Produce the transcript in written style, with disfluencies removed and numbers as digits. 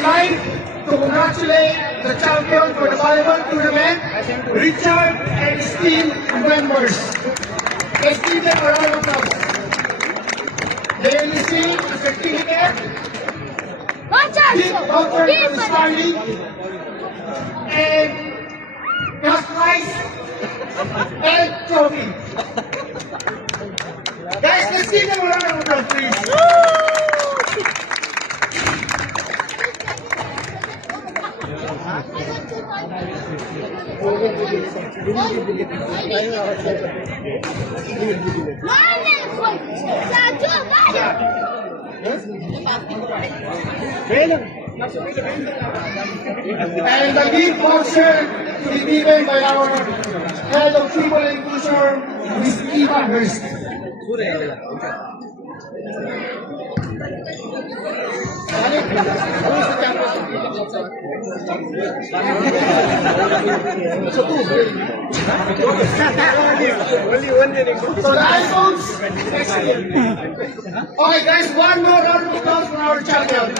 would like to congratulate the champion for the volleyball tournament, Richard and Steve members. Let's give them a round of applause. They will receive a certificate, gift voucher from Starlink, and cash prize, and trophy. Guys, let's give them a round of applause, please. And the gift voucher to be given by our head of Tribal Inclusion, Ms. Eva Hurst. So the items, okay guys, one more round of applause for our champion.